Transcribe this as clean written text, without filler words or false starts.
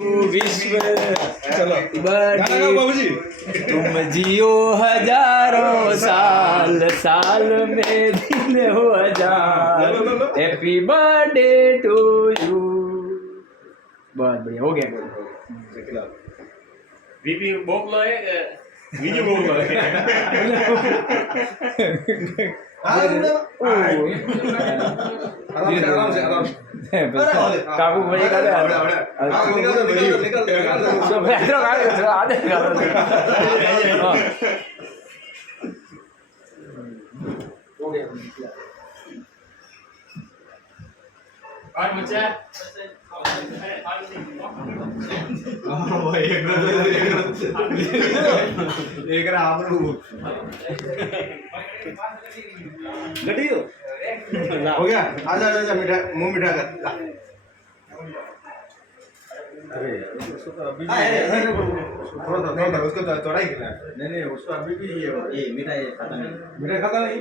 विश्व चलो गाना गाओ बाबूजी। तुम जियो हजारों साल, साल में दिन हो हजार। Happy birthday to you. बहुत बढ़िया हो गया। वीपी बोकलो है वीडियो बोकलो है आराम से काकू मुझे कर दे और मुझे एक आपनु गटी हो गया। आजा आजा मीठा मुंह मीठा कर ला। अरे उसको तो अभी थोड़ा उसको थोड़ा ही खिला। नहीं उसको अभी भी ये मीठा ये खाता नहीं। मीठा खाता नहीं।